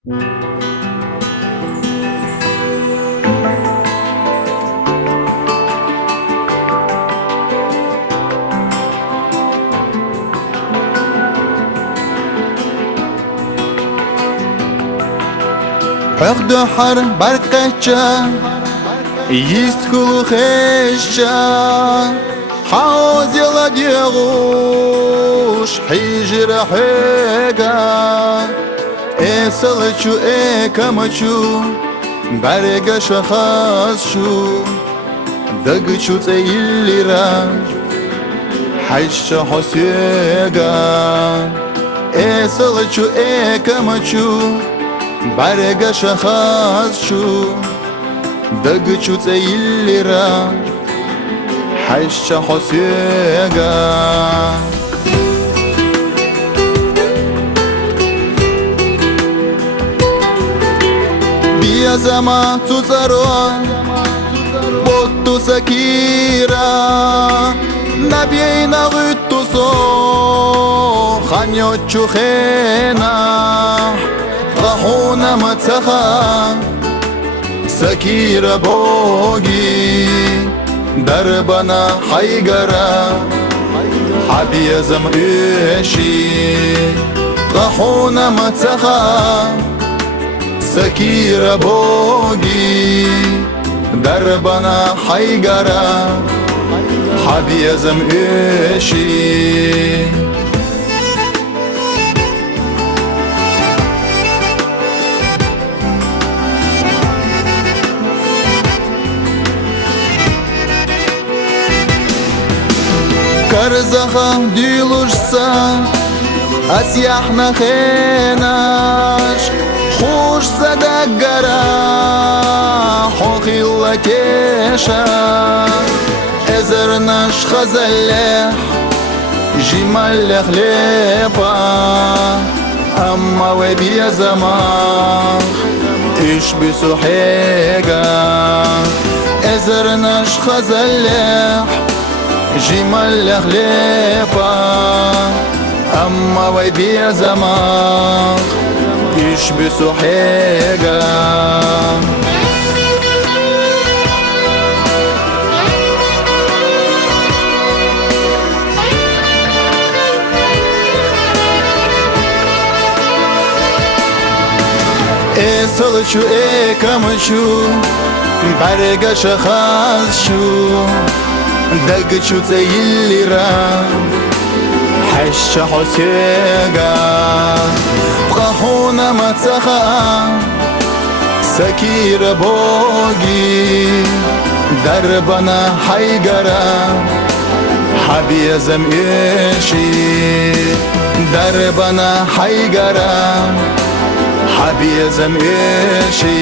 عقد حر برقچه есть хулухеща حاوزيلا ديغوش حيجر حيقا اسلچو اكمچو برقا شخاصشو دقچو تيليرا حيش حسيقا اسلچو اكمچو برقا شخاصشو دقچو تيليرا حيش حسيقا بيا زما تزروا بوتو سكيرا نبينا غتو صو خانيوچو خينا غحونا متخا سكيرا بوغي دربنا حيقرا حبيا زمئشي غحونا متخا سكيرا بوغي دربنا حيقرا حبيا زمئشي كرزخا ديلوشسا أسيحنا خيناش خوش صدقرا حوخي الله كيشا ازرناش خزلح جمال خليبا أما وبيا زمان إيش بسوحيقا ازرناش خزلح جمال خليبا أما ويبيع زمان يشبسو حيقا صلشو كمشو برقا شخاصشو دقشو تيليرا حش حسيقا بغحونا متخا سكيرا بوغي دربنا حيقرا حبيا زمئشي دربنا حيقرا حبيا زمئشي